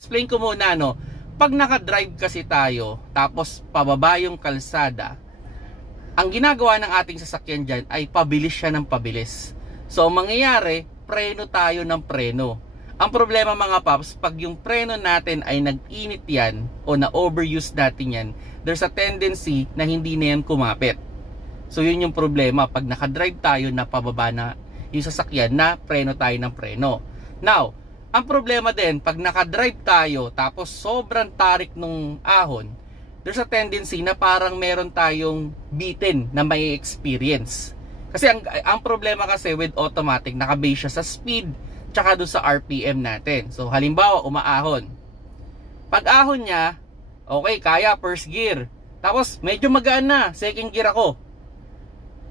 Explain ko muna, no? Pag naka-drive kasi tayo, tapos pababa yung kalsada, ang ginagawa ng ating sasakyan dyan ay pabilis siya ng pabilis. So, ang mangyayari, preno tayo ng preno. Ang problema mga paps, pag yung preno natin ay nag-init yan o na-overuse natin yan, there's a tendency na hindi na yan kumapit. So, yun yung problema. Pag naka-drive tayo na pababa na yung sasakyan na preno tayo ng preno. Now, ang problema din, pag naka-drive tayo tapos sobrang tarik nung ahon, there's a tendency na parang meron tayong bitin na may experience. Kasi ang problema kasi with automatic, nakabase siya sa speed tsaka doon sa RPM natin. So halimbawa, umaahon. Pag ahon niya, okay, kaya first gear. Tapos medyo magaan na, second gear ako.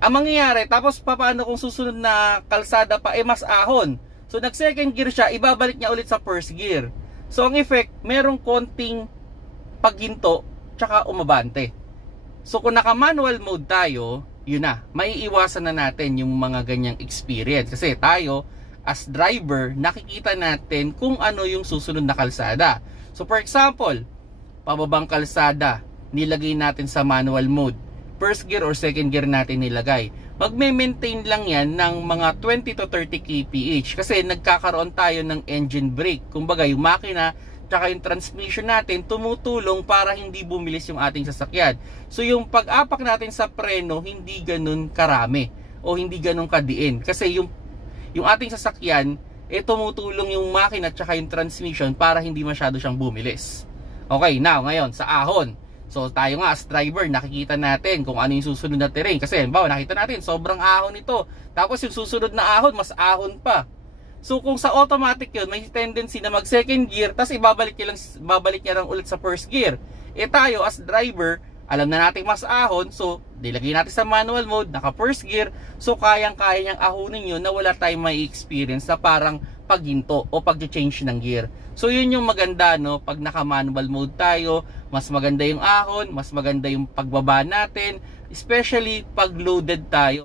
Ang mangyayari, tapos paano kung susunod na kalsada pa, mas ahon. So, nag-second gear siya, ibabalik niya ulit sa first gear. So, ang effect, merong konting paghinto, tsaka umabante. So, kung naka-manual mode tayo, yun na, maiiwasan na natin yung mga ganyang experience. Kasi tayo, as driver, nakikita natin kung ano yung susunod na kalsada. So, for example, pababang kalsada, nilagay natin sa manual mode. First gear or second gear natin nilagay. Magme-maintain lang yan ng mga 20 to 30 kph kasi nagkakaroon tayo ng engine brake. Kumbaga yung makina tsaka yung transmission natin tumutulong para hindi bumilis yung ating sasakyan. So yung pag-apak natin sa preno hindi ganun karami o hindi ganun kadiin kasi yung ating sasakyan tumutulong yung makina tsaka yung transmission para hindi masyado siyang bumilis. Okay, now ngayon sa ahon. So tayo nga as driver, nakikita natin kung ano yung susunod na terrain. Kasi halimbawa nakita natin sobrang ahon ito. Tapos yung susunod na ahon, mas ahon pa. So kung sa automatic yun, may tendency na mag second gear, tapos babalik niya lang ulit sa first gear. Tayo as driver, alam na natin mas ahon. So nilagay natin sa manual mode, naka first gear. So kayang-kaya niyang ahonin yun na wala tayong may experience na parang paghinto o pag-change ng gear. So yun yung maganda, no? Pag naka manual mode tayo, mas maganda yung ahon, mas maganda yung pagbaba natin, especially pag loaded tayo.